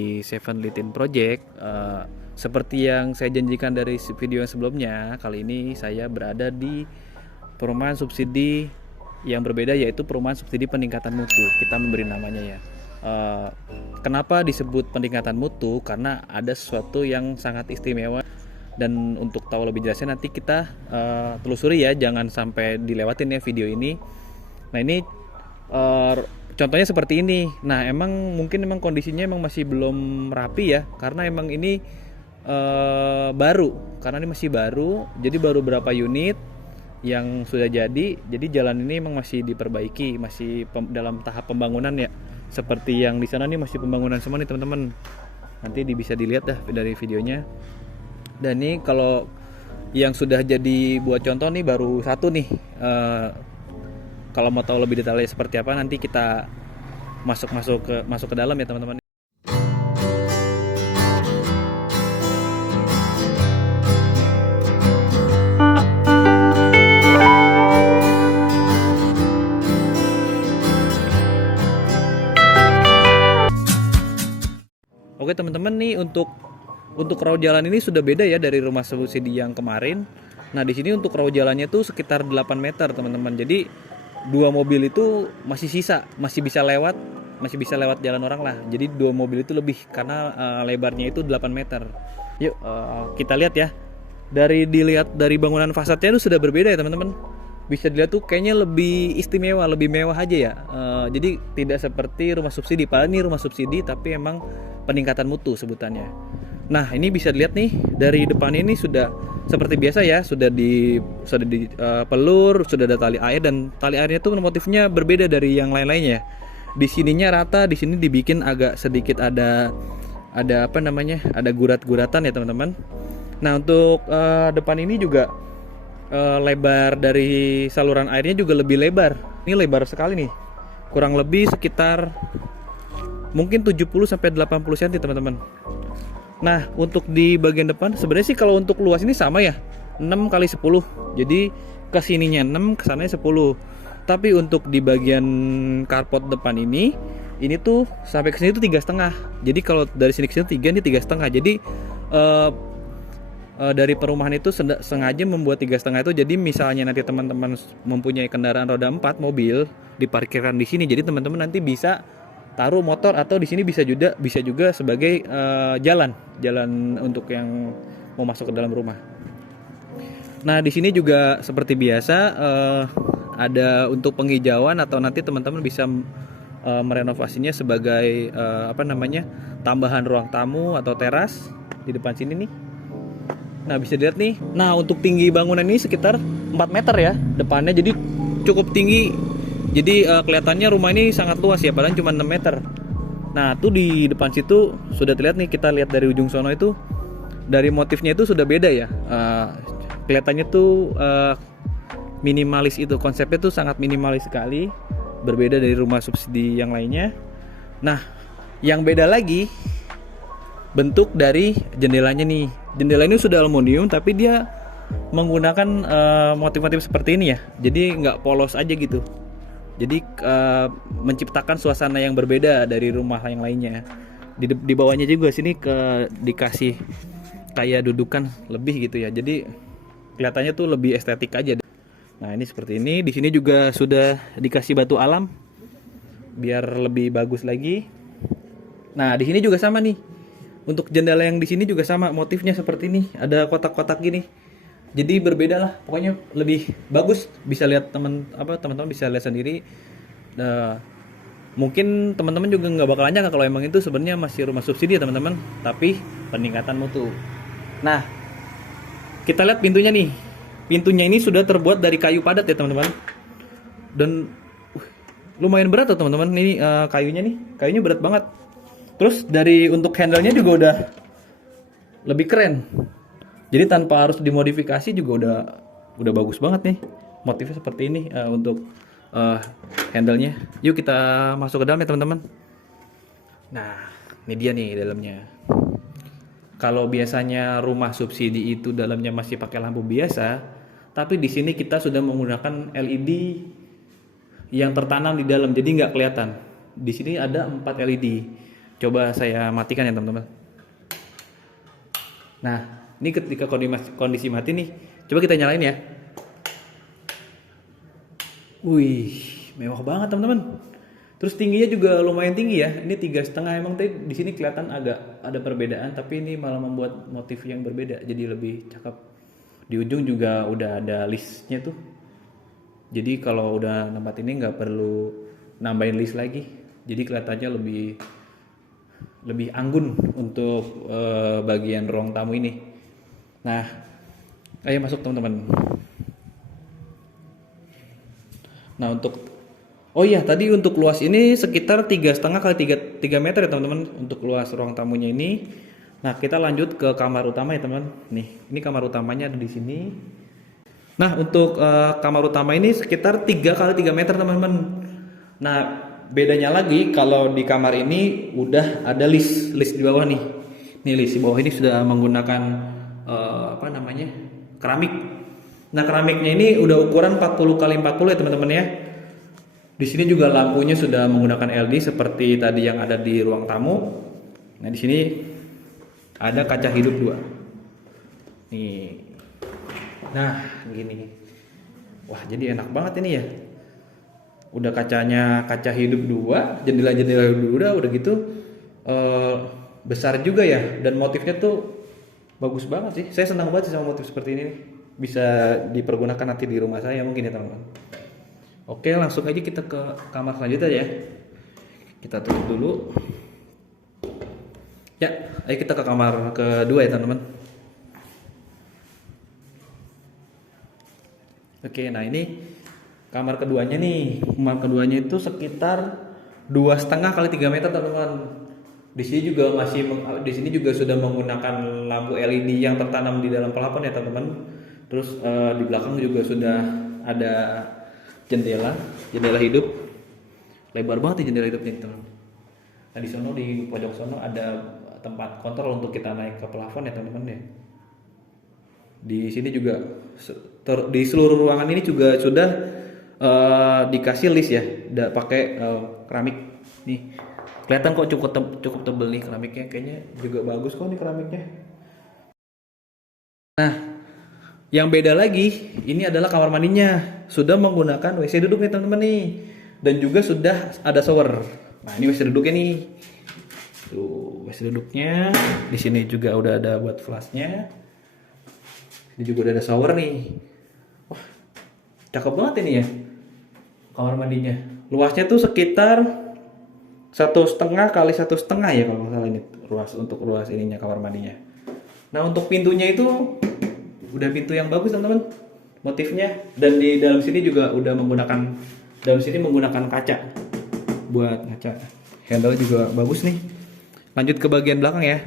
di Seven Litin Project. Seperti yang saya janjikan dari video yang sebelumnya, kali ini saya berada di perumahan subsidi yang berbeda, yaitu perumahan subsidi peningkatan mutu. Kita memberi namanya ya. Kenapa disebut peningkatan mutu? Karena ada sesuatu yang sangat istimewa, dan untuk tahu lebih jelasnya nanti kita telusuri ya, jangan sampai dilewatin ya video ini. Nah ini contohnya seperti ini. Nah mungkin kondisinya masih belum rapi ya, karena ini baru, karena ini masih baru, jadi baru berapa unit yang sudah jadi jalan ini masih diperbaiki, masih dalam tahap pembangunan ya. Seperti yang di sana nih masih pembangunan semua nih teman-teman. Nanti bisa dilihat dah dari videonya. Dan ini kalau yang sudah jadi buat contoh nih baru satu nih. Kalau mau tahu lebih detailnya seperti apa, nanti kita masuk ke dalam ya teman-teman. Oke teman-teman, nih untuk raut jalan ini sudah beda ya dari rumah subsidi yang kemarin. Nah di sini untuk raut jalannya itu sekitar 8 meter teman-teman. Jadi dua mobil itu masih sisa, masih bisa lewat jalan orang lah. Jadi dua mobil itu lebih karena lebarnya itu 8 meter. Yuk kita lihat ya. Dilihat dari bangunan fasadnya itu sudah berbeda ya teman-teman. Bisa dilihat tuh kayaknya lebih istimewa, lebih mewah aja ya. Jadi tidak seperti rumah subsidi. Padahal ini rumah subsidi tapi emang peningkatan mutu sebutannya. Nah ini bisa dilihat nih dari depan ini sudah seperti biasa ya, sudah di pelur, sudah ada tali air, dan tali airnya tuh motifnya berbeda dari yang lain-lainnya. Di sininya rata, di sini dibikin agak sedikit ada ada gurat-guratan ya teman-teman. Nah untuk depan ini juga lebar dari saluran airnya juga lebih lebar. Ini lebar sekali nih, kurang lebih sekitar mungkin 70 sampai 80 cm teman-teman. Nah untuk di bagian depan sebenarnya sih kalau untuk luas ini sama ya, 6 kali 10. Jadi kesininya 6, kesananya 10. Tapi untuk di bagian carport depan ini tuh sampai kesini tuh 3,5. Jadi kalau dari sini ke sini 3, ini 3,5. Jadi dari perumahan itu sengaja membuat 3,5 itu. Jadi misalnya nanti teman-teman mempunyai kendaraan roda 4 mobil diparkirkan di sini, jadi teman-teman nanti bisa taruh motor, atau di sini bisa juga sebagai jalan untuk yang mau masuk ke dalam rumah. Nah di sini juga seperti biasa ada untuk penghijauan, atau nanti teman-teman bisa merenovasinya sebagai tambahan ruang tamu atau teras di depan sini nih. Nah bisa dilihat nih. Nah untuk tinggi bangunan ini sekitar 4 meter ya depannya, jadi cukup tinggi. Jadi kelihatannya rumah ini sangat luas ya, padahal cuma 6 meter. Nah tuh di depan situ sudah terlihat nih, kita lihat dari ujung sono itu, dari motifnya itu sudah beda ya. Kelihatannya tuh minimalis, itu konsepnya tuh sangat minimalis sekali, berbeda dari rumah subsidi yang lainnya. Nah yang beda lagi bentuk dari jendelanya nih. Jendela ini sudah aluminium tapi dia menggunakan motif-motif seperti ini ya, jadi nggak polos aja gitu. Jadi menciptakan suasana yang berbeda dari rumah yang lainnya. Di bawahnya juga sini dikasih kayak dudukan lebih gitu ya. Jadi kelihatannya tuh lebih estetik aja. Nah ini seperti ini. Di sini juga sudah dikasih batu alam biar lebih bagus lagi. Nah di sini juga sama nih. Untuk jendela yang di sini juga sama, motifnya seperti ini. Ada kotak-kotak gini. Jadi berbeda lah, pokoknya lebih bagus. Bisa lihat teman-teman bisa lihat sendiri. Mungkin teman-teman juga nggak bakalan nyangka kalau emang itu sebenarnya masih rumah subsidi ya teman-teman, tapi peningkatan mutu. Nah kita lihat pintunya nih. Pintunya ini sudah terbuat dari kayu padat ya teman-teman, dan lumayan berat tuh teman-teman. Ini kayunya berat banget. Terus untuk handle-nya juga udah lebih keren. Jadi tanpa harus dimodifikasi juga udah bagus banget nih. Motifnya seperti ini untuk handle-nya. Yuk kita masuk ke dalam ya teman-teman. Nah, ini dia nih dalamnya. Kalau biasanya rumah subsidi itu dalamnya masih pakai lampu biasa, tapi di sini kita sudah menggunakan LED yang tertanam di dalam, jadi nggak kelihatan. Di sini ada 4 LED. Coba saya matikan ya teman-teman. Nah, ini ketika kondisi mati nih, coba kita nyalain ya. Wih, mewah banget teman-teman. Terus tingginya juga lumayan tinggi ya. Ini 3,5, emang tadi di sini kelihatan agak ada perbedaan, tapi ini malah membuat motif yang berbeda, jadi lebih cakep. Di ujung juga udah ada listnya tuh. Jadi kalau udah tempat ini nggak perlu nambahin list lagi. Jadi kelihatannya lebih anggun untuk bagian ruang tamu ini. Nah, ayo masuk teman-teman. Nah oh iya, tadi untuk luas ini sekitar 3,5 kali 3 meter ya teman-teman untuk luas ruang tamunya ini. Nah, kita lanjut ke kamar utama ya teman. Nih, ini kamar utamanya ada di sini. Nah, untuk kamar utama ini sekitar 3 kali 3 meter teman-teman. Nah, bedanya lagi kalau di kamar ini udah ada list di bawah nih. Nih list di bawah ini sudah menggunakan keramik. Nah, keramiknya ini udah ukuran 40 kali 40 ya teman-teman ya. Di sini juga lampunya sudah menggunakan LED seperti tadi yang ada di ruang tamu. Nah, di sini ada kaca hidup 2. Nih. Nah, gini. Wah, jadi enak banget ini ya. Udah kaca hidup 2, jendela-jendela udah gitu. Besar juga ya, dan motifnya tuh bagus banget sih. Saya senang banget sih sama motif seperti ini nih. Bisa dipergunakan nanti di rumah saya mungkin ya teman-teman. Oke, langsung aja kita ke kamar selanjutnya ya. Kita tutup dulu. Ya, ayo kita ke kamar kedua ya teman-teman. Oke, nah ini kamar keduanya nih. Kamar keduanya itu sekitar 2,5 kali 3 meter teman-teman. Di sini juga sudah menggunakan lampu LED yang tertanam di dalam plafon ya teman-teman. Terus di belakang juga sudah ada jendela hidup. Lebar banget nih jendela hidupnya teman. Nah, di pojok sono ada tempat kontrol untuk kita naik ke plafon ya teman-teman ya. Di sini juga di seluruh ruangan ini juga sudah dikasih list ya, udah pakai keramik nih. Kelihatan kok cukup tebel nih keramiknya, kayaknya juga bagus kok nih keramiknya. Nah, yang beda lagi ini adalah kamar mandinya, sudah menggunakan WC duduk nih teman-teman nih, dan juga sudah ada shower. Nah, ini WC duduknya nih. Tuh, WC duduknya. Di sini juga udah ada buat flashnya. Ini juga udah ada shower nih. Wah, cakep banget ini ya kamar mandinya. Luasnya tuh sekitar 1,5 kali 1,5 ya kalau nggak salah ini ruas ininya kamar mandinya. Nah, untuk pintunya itu udah pintu yang bagus teman-teman motifnya, dan di dalam sini juga udah menggunakan kaca buat ngaca. Handle juga bagus nih. Lanjut ke bagian belakang ya.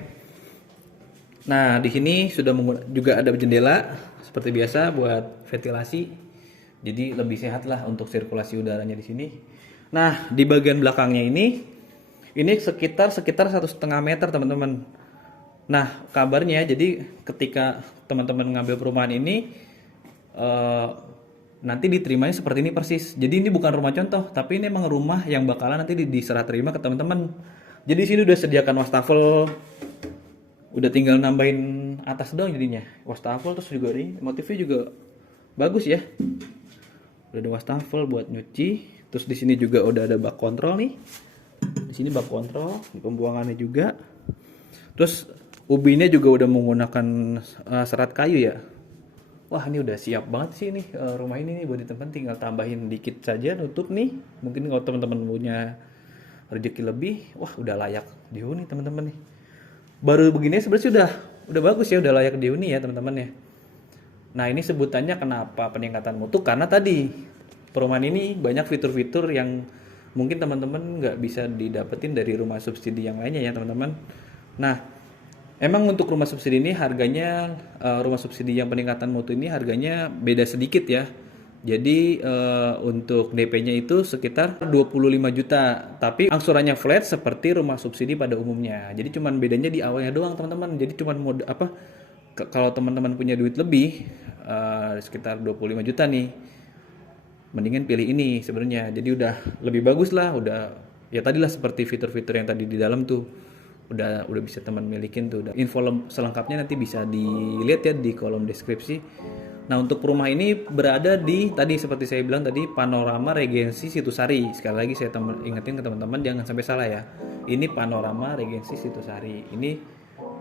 Nah, di sini sudah juga ada jendela seperti biasa buat ventilasi. Jadi lebih sehat lah untuk sirkulasi udaranya di sini. Nah, di bagian belakangnya ini sekitar 1,5 meter teman-teman. Nah, kabarnya jadi ketika teman-teman ngambil perumahan ini nanti diterimanya seperti ini persis. Jadi ini bukan rumah contoh, tapi ini emang rumah yang bakalan nanti diserah terima ke teman-teman. Jadi sini udah sediakan wastafel, udah tinggal nambahin atas doang jadinya wastafel. Terus juga nih motifnya juga bagus ya, udah ada wastafel buat nyuci. Terus di sini juga udah ada bak kontrol nih. Di sini bak kontrol, di pembuangannya juga. Terus ubinnya juga udah menggunakan serat kayu ya. Wah, ini udah siap banget sih nih rumah ini nih buat ditempatin. Tinggal tambahin dikit saja nutup nih. Mungkin kalau teman-teman punya rezeki lebih, wah udah layak dihuni teman-teman nih. Baru begini sebenarnya udah bagus ya, udah layak dihuni ya teman-teman ya. Nah, ini sebutannya kenapa peningkatan mutu, karena tadi perumahan ini banyak fitur-fitur yang mungkin teman-teman nggak bisa didapetin dari rumah subsidi yang lainnya ya teman-teman. Nah, emang untuk rumah subsidi ini harganya, rumah subsidi yang peningkatan mutu ini harganya beda sedikit ya. Jadi untuk DP-nya itu sekitar 25 juta, tapi angsurannya flat seperti rumah subsidi pada umumnya. Jadi cuman bedanya di awalnya doang teman-teman. Jadi cuman kalau teman-teman punya duit lebih sekitar 25 juta nih, mendingan pilih ini sebenarnya. Jadi udah lebih bagus lah, udah ya tadilah seperti fitur-fitur yang tadi di dalam tuh. udah bisa teman milikin tuh. Info selengkapnya nanti bisa dilihat ya di kolom deskripsi. Nah, untuk rumah ini berada di tadi seperti saya bilang tadi, Panorama Regensi Situsari. Sekali lagi saya ingetin ke teman-teman jangan sampai salah ya. Ini Panorama Regensi Situsari. Ini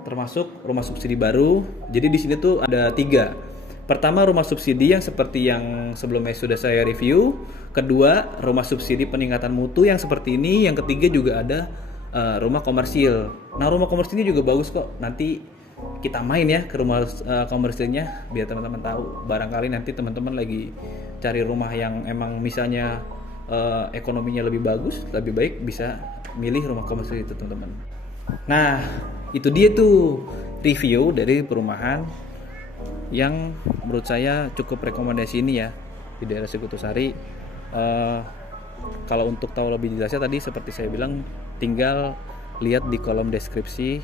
termasuk rumah subsidi baru. Jadi di sini tuh ada 3. Pertama, rumah subsidi yang seperti yang sebelumnya sudah saya review. Kedua, rumah subsidi peningkatan mutu yang seperti ini. Yang ketiga juga ada rumah komersil. Nah, rumah komersil ini juga bagus kok. Nanti kita main ya ke rumah komersilnya biar teman-teman tahu. Barangkali nanti teman-teman lagi cari rumah yang emang misalnya ekonominya lebih bagus, lebih baik, bisa milih rumah komersil itu teman-teman. Nah, itu dia tuh review dari perumahan yang menurut saya cukup rekomendasi ini ya di daerah Sekutusari. Kalau untuk tahu lebih jelasnya tadi seperti saya bilang, tinggal lihat di kolom deskripsi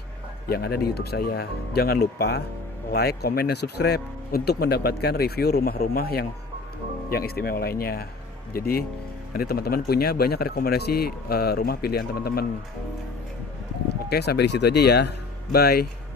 yang ada di YouTube saya. Jangan lupa like, komen, dan subscribe untuk mendapatkan review rumah-rumah yang istimewa lainnya. Jadi nanti teman-teman punya banyak rekomendasi rumah pilihan teman-teman. Oke, sampai di situ aja ya. Bye.